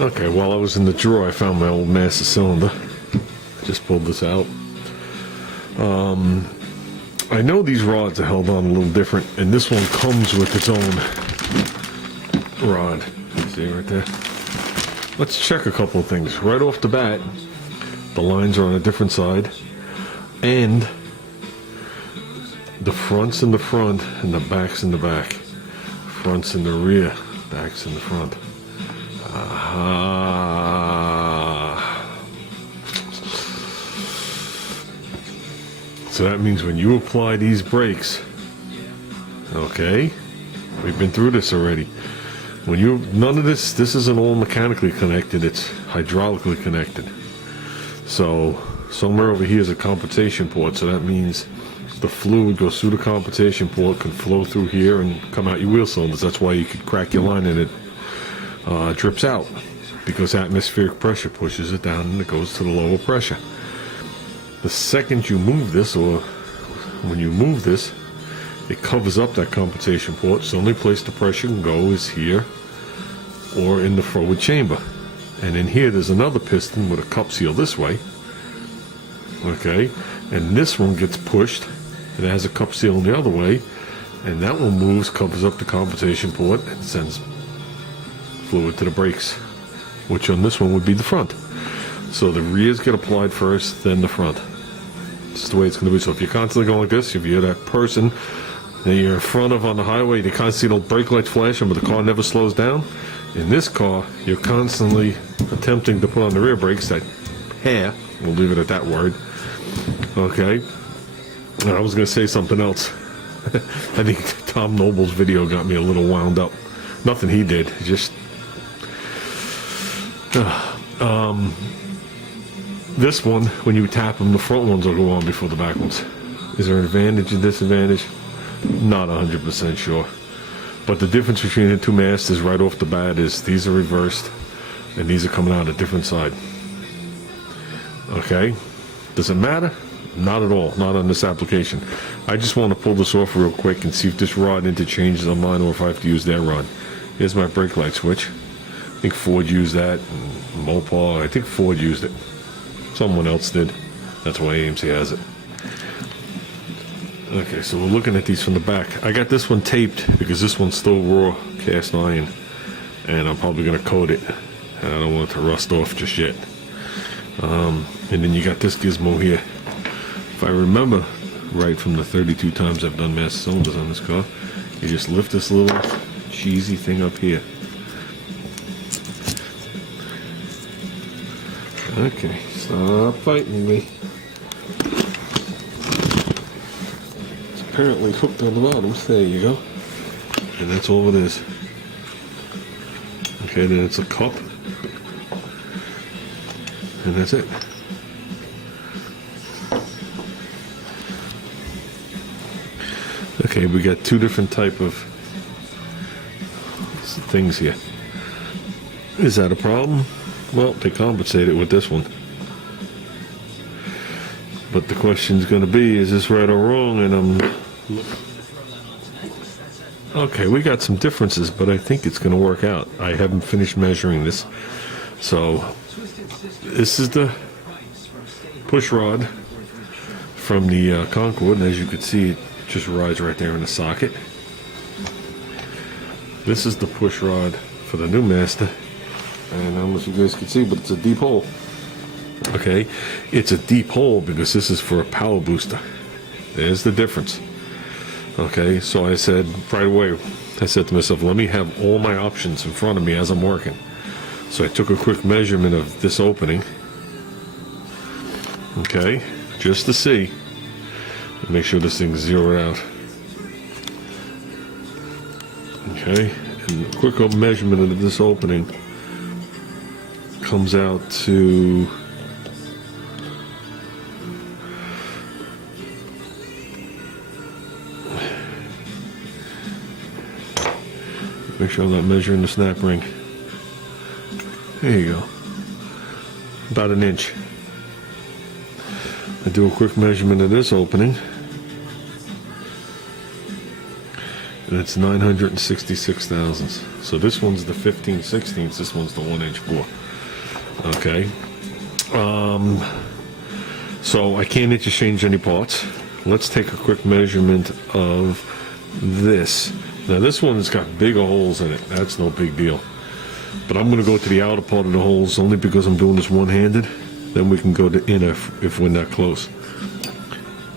Okay, while I was in the drawer, I found my old master cylinder. Just pulled this out. I know these rods are held on a little different, and this one comes with its own rod. See right there? Let's check a couple of things. Right off the bat, the lines are on a different side, and the front's in the front, and the back's in the back. Front's in the rear, back's in the front. So that means when you apply these brakes, okay, we've been through this already. None of this isn't all mechanically connected, it's hydraulically connected. So somewhere over here is a compensation port, so that means the fluid goes through the compensation port, can flow through here and come out your wheel cylinders. That's why you could crack your line and it drips out, because atmospheric pressure pushes it down and it goes to the lower pressure. The second you move this, or when you move this, it covers up that compensation port. So the only place the pressure can go is here or in the forward chamber. And in here there's another piston with a cup seal this way. Okay, and this one gets pushed. It has a cup seal the other way, and that one moves, covers up the compensation port, and sends fluid to the brakes, which on this one would be the front. So the rears get applied first, then the front. It's the way it's going to be. So if you're constantly going like this, if you're that person that you're in front of on the highway, you can't see the brake lights flashing, but the car never slows down. In this car, you're constantly attempting to put on the rear brakes, that hair, we'll leave it at that word. Okay. And I was going to say something else. I think Tom Noble's video got me a little wound up. Nothing he did, just... This one, when you tap them, the front ones will go on before the back ones. Is there an advantage and disadvantage? Not 100% sure. But the difference between the two masters right off the bat is these are reversed and these are coming out a different side. Okay? Does it matter? Not at all. Not on this application. I just want to pull this off real quick and see if this rod interchanges on mine or if I have to use their rod. Here's my brake light switch. I think Ford used that. And Mopar, I think Ford used it. Someone else did. That's why AMC has it. Okay, so we're looking at these from the back. I got this one taped because this one's still raw cast iron, and I'm probably going to coat it, and I don't want it to rust off just yet. And then you got this gizmo here. If I remember right from the 32 times I've done master cylinders on this car, you just lift this little cheesy thing up here. Okay, stop fighting me. It's apparently hooked on the bottom. There you go. And that's all it is. Okay, then it's a cup. And that's it. Okay, we got two different type of things here. Is that a problem? Well, they compensate it with this one. But the question's going to be, is this right or wrong? And okay, we got some differences, but I think it's going to work out. I haven't finished measuring this. So, this is the push rod from the Concorde, and as you can see, it just rides right there in the socket. This is the push rod for the new Master. And I don't know if you guys can see, but it's a deep hole. Okay, it's a deep hole because this is for a power booster. There's the difference. Okay, so I said right away, I said to myself, let me have all my options in front of me as I'm working. So I took a quick measurement of this opening. Okay, just to see. Make sure this thing's zeroed out. Okay, and a quick measurement of this opening comes out to make sure I'm not measuring the snap ring. There you go. About an inch. I do a quick measurement of this opening. and it's 966 thousandths. So this one's the 15/16. This one's the 1" bore. Okay. So I can't interchange any parts. Let's take a quick measurement of this. Now this one's got bigger holes in it. That's no big deal. But I'm going to go to the outer part of the holes only because I'm doing this one-handed. Then we can go to inner if we're not close.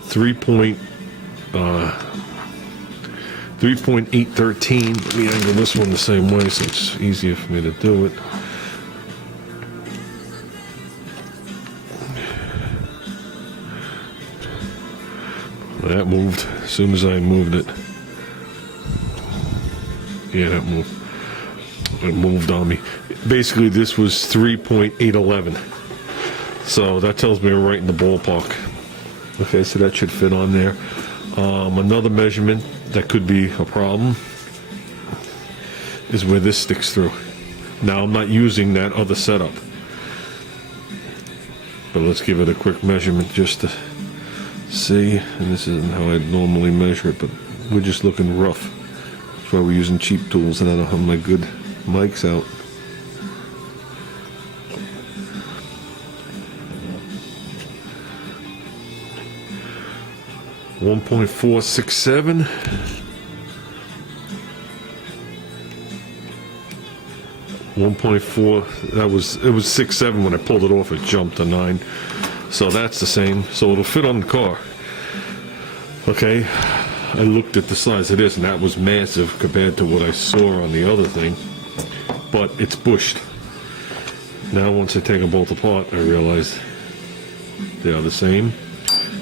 3.813. Let me angle this one the same way so it's easier for me to do it. That moved as soon as I moved it. Yeah, that moved. It moved on me. Basically, this was 3.811. So that tells me we're right in the ballpark. Okay, so that should fit on there. Another measurement that could be a problem is where this sticks through. Now, I'm not using that other setup. But let's give it a quick measurement just to see. And this isn't how I normally measure it, but we're just looking rough. That's why we're using cheap tools, and I don't have my good mics out. .467. It was 6.7 when I pulled it off. It jumped to 9, so that's the same. So it'll fit on the car. Okay, I looked at the size of this, and that was massive compared to what I saw on the other thing. But it's bushed. Now once I take them both apart, I realize they are the same.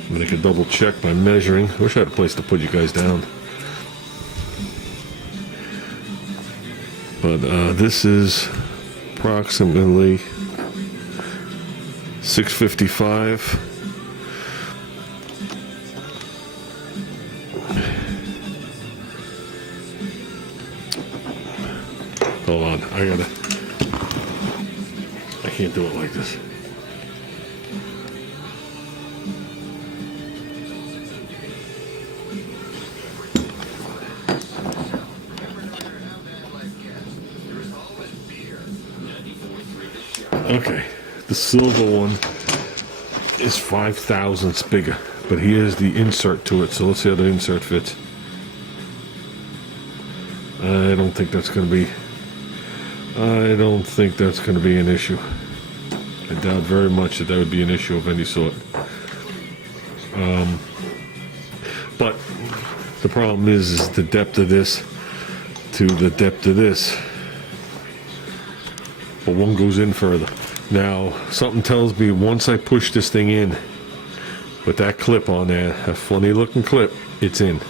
I'm gonna double check by measuring. I wish I had a place to put you guys down. But this is approximately 655. Hold on, I can't do it like this. Okay, the silver one is 5 thousandths bigger, but here's the insert to it, so let's see how the insert fits. I don't think that's going to be an issue. I doubt very much that would be an issue of any sort. But the problem is the depth of this to the depth of this. But one goes in further. Now, something tells me once I push this thing in with that clip on there, a funny looking clip, it's in.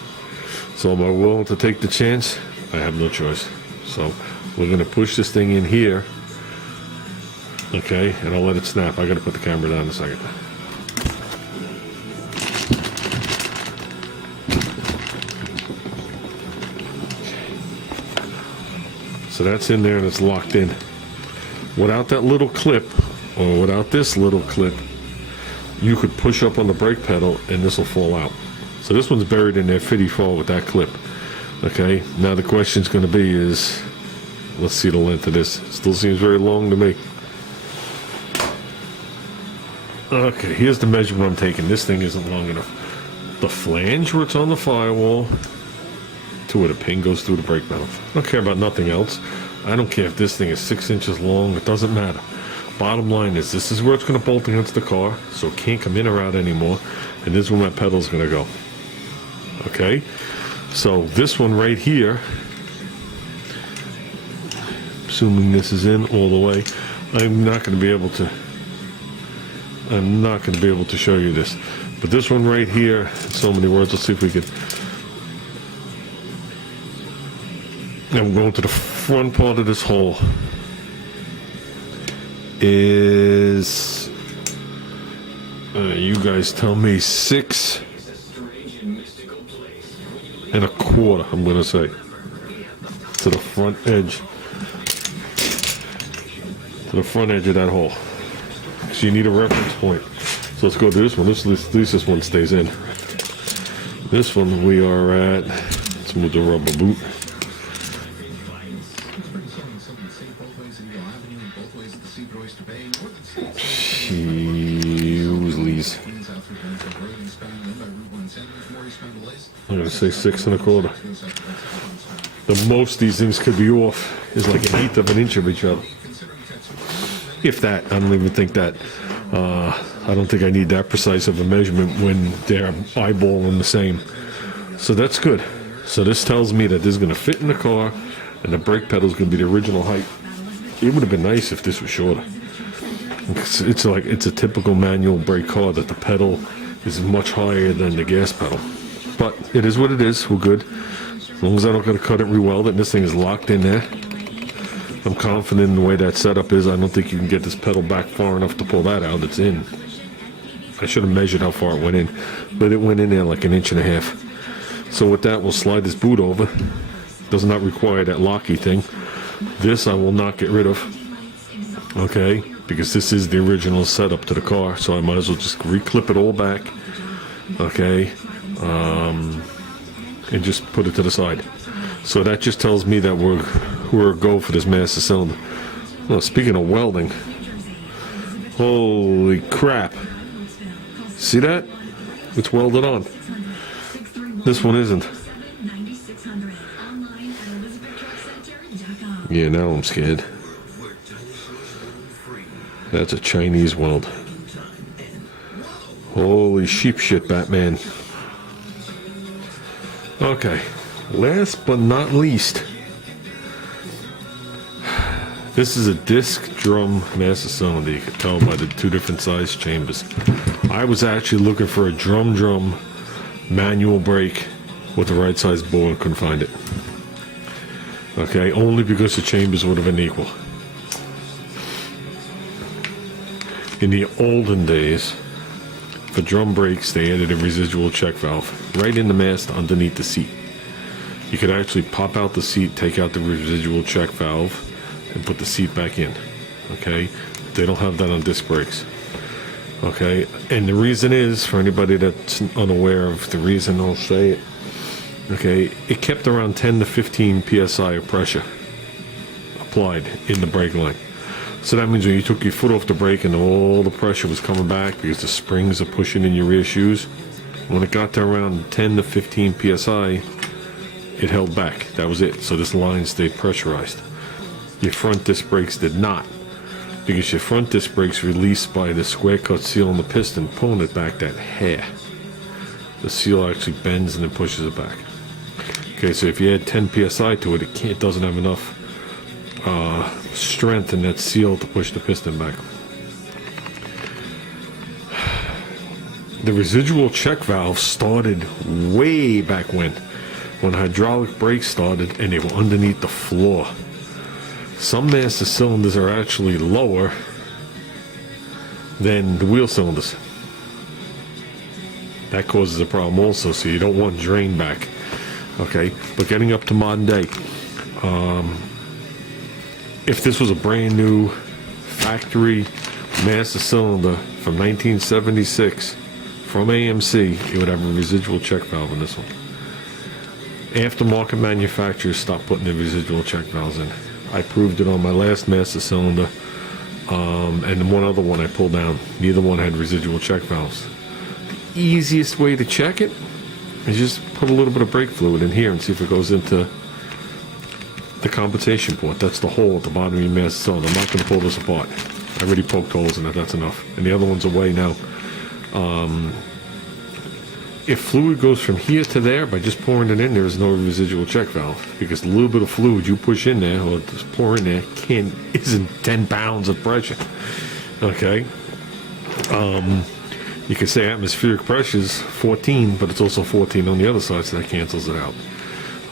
So am I willing to take the chance? I have no choice. So we're gonna push this thing in here. Okay, and I'll let it snap. I gotta put the camera down in a second. So that's in there and it's locked in. Without that little clip, or without this little clip, you could push up on the brake pedal and this will fall out. So this one's buried in there fitty fall with that clip. Okay, now the question's going to be is, let's see the length of this. It still seems very long to me. Okay, here's the measurement I'm taking. This thing isn't long enough. The flange where it's on the firewall to where the pin goes through the brake pedal. I don't care about nothing else. I don't care if this thing is 6 inches long. It doesn't matter. Bottom line is this is where it's going to bolt against the car, so it can't come in or out anymore. And this is where my pedal's going to go. Okay? So this one right here, assuming this is in all the way, I'm not going to be able to show you this. But this one right here, in so many words, let's see if we could. I'm going to the front part of this hole. Is you guys tell me 6 1/4, I'm gonna say, to the front edge, of that hole. So you need a reference point. So let's go to this one. At least this one stays in. This one we are at, it's Let's move the rubber boot. Usuallys. I'm gonna say 6 1/4. The most these things could be off is like 1/8 of an inch of each other. If that, I don't even think that. I don't think I need that precise of a measurement when they're eyeballing the same. So that's good. So this tells me that this is gonna fit in the car, and the brake pedal is gonna be the original height. It would have been nice if this was shorter. It's like it's a typical manual brake car that the pedal is much higher than the gas pedal. But it is what it is. We're good. As long as I don't got to cut it, re-weld it, and this thing is locked in there. I'm confident in the way that setup is. I don't think you can get this pedal back far enough to pull that out. It's in. I should have measured how far it went in, but it went in there like 1.5 inches. So with that, we'll slide this boot over. Does not require that locky thing. This I will not get rid of. Okay, because this is the original setup to the car, so I might as well just reclip it all back. Okay, and just put it to the side. So that just tells me that we're a go for this master cylinder. Well, speaking of welding, holy crap! See that? It's welded on. This one isn't. Yeah, now I'm scared. That's a Chinese weld. Holy sheep shit, Batman. Okay, last but not least, this is a disc drum master cylinder. You can tell by the 2 different size chambers. I was actually looking for a drum manual brake with the right size bore and couldn't find it. Okay, only because the chambers would have been equal. In the olden days, for drum brakes, they added a residual check valve right in the mast underneath the seat. You could actually pop out the seat, take out the residual check valve, and put the seat back in. Okay, they don't have that on disc brakes. Okay, and the reason is, for anybody that's unaware of the reason, I'll say it. Okay, it kept around 10 to 15 psi of pressure applied in the brake line. So that means when you took your foot off the brake and all the pressure was coming back because the springs are pushing in your rear shoes, when it got to around 10 to 15 psi, it held back. That was it. So this line stayed pressurized. Your front disc brakes did not, because your front disc brakes released by the square cut seal on the piston, pulling it back that hair. The seal actually bends and then pushes it back. Okay, so if you add 10 psi to it, it doesn't have enough strength in that seal to push the piston back. The residual check valve started way back when hydraulic brakes started and they were underneath the floor. Some master cylinders are actually lower than the wheel cylinders. That causes a problem also, so you don't want drain back. Okay, but getting up to modern day, if this was a brand new factory master cylinder from 1976 from AMC, it would have a residual check valve in this one. Aftermarket manufacturers stopped putting the residual check valves in. I proved it on my last master cylinder, and one other one I pulled down. Neither one had residual check valves. The easiest way to check it is just put a little bit of brake fluid in here and see if it goes into the compensation port. That's the hole at the bottom of your master cylinder. I'm not going to pull this apart. I already poked holes in it. That's enough. And the other one's away now. If fluid goes from here to there, by just pouring it in, there is no residual check valve, because the little bit of fluid you push in there or just pour in there isn't 10 pounds of pressure. Okay. You could say atmospheric pressure is 14, but it's also 14 on the other side, so that cancels it out.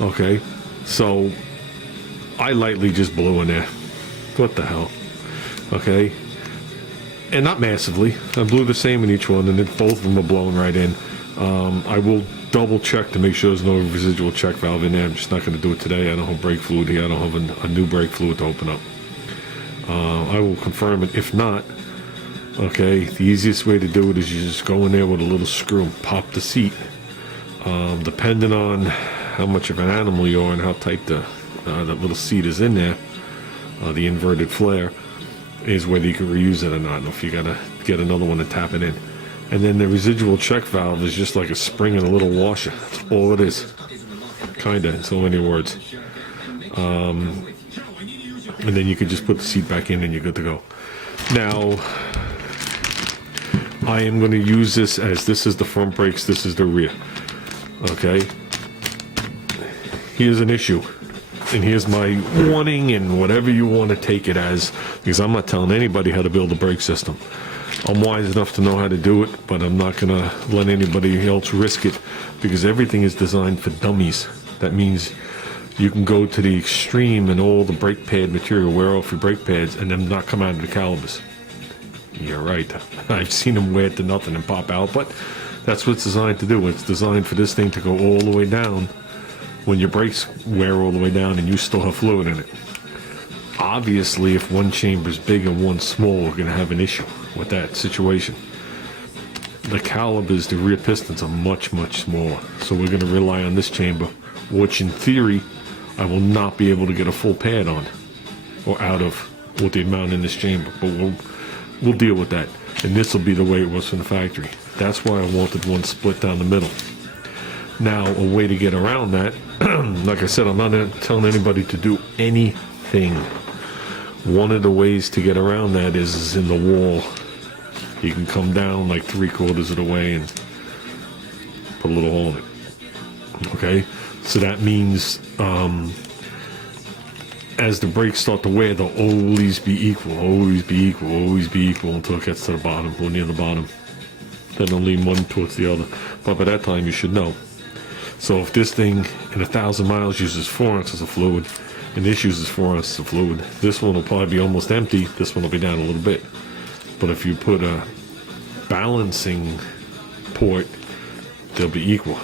Okay. So I lightly just blew in there. What the hell? Okay. And not massively. I blew the same in each one, and then both of them are blown right in. I will double check to make sure there's no residual check valve in there. I'm just not going to do it today. I don't have brake fluid here. I don't have a new brake fluid to open up. I will confirm it. If not, okay, the easiest way to do it is you just go in there with a little screw and pop the seat. Depending on how much of an animal you are and how tight that little seat is in there, the inverted flare, is whether you can reuse it or not, and if you gotta get another one and tap it in. And then the residual check valve is just like a spring and a little washer. That's all it is. Kinda, in so many words. And then you could just put the seat back in and you're good to go. Now, I am going to use this as this is the front brakes, this is the rear. Okay? Here's an issue. And here's my warning and whatever you want to take it as, because I'm not telling anybody how to build a brake system. I'm wise enough to know how to do it, but I'm not going to let anybody else risk it, because everything is designed for dummies. That means you can go to the extreme and all the brake pad material wear off your brake pads and them not come out of the calipers. You're right. I've seen them wear to nothing and pop out, but that's what it's designed to do. It's designed for this thing to go all the way down when your brakes wear all the way down and you still have fluid in it. Obviously, if one chamber's big and one's small, we're going to have an issue with that situation. The calipers, the rear pistons, are much, much smaller. So we're going to rely on this chamber, which in theory, I will not be able to get a full pad on or out of with the amount in this chamber. But we'll deal with that. And this will be the way it was from the factory. That's why I wanted one split down the middle. Now, a way to get around that, like I said, I'm not telling anybody to do anything. One of the ways to get around that is in the wall. You can come down like 3/4 of the way and put a little hole in it. Okay? So that means as the brakes start to wear, they'll always be equal, always be equal, always be equal until it gets to the bottom, or near the bottom. Then they'll lean one towards the other. But by that time, you should know. So if this thing in 1,000 miles uses 4 ounces of fluid, and this uses 4 ounces of fluid, this one will probably be almost empty, this one will be down a little bit. But if you put a balancing port, they'll be equal.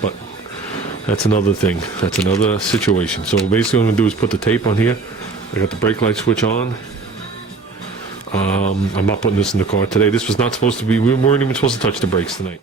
But that's another thing. That's another situation. So basically what I'm going to do is put the tape on here. I got the brake light switch on. I'm not putting this in the car today. This was not supposed to be, we weren't even supposed to touch the brakes tonight.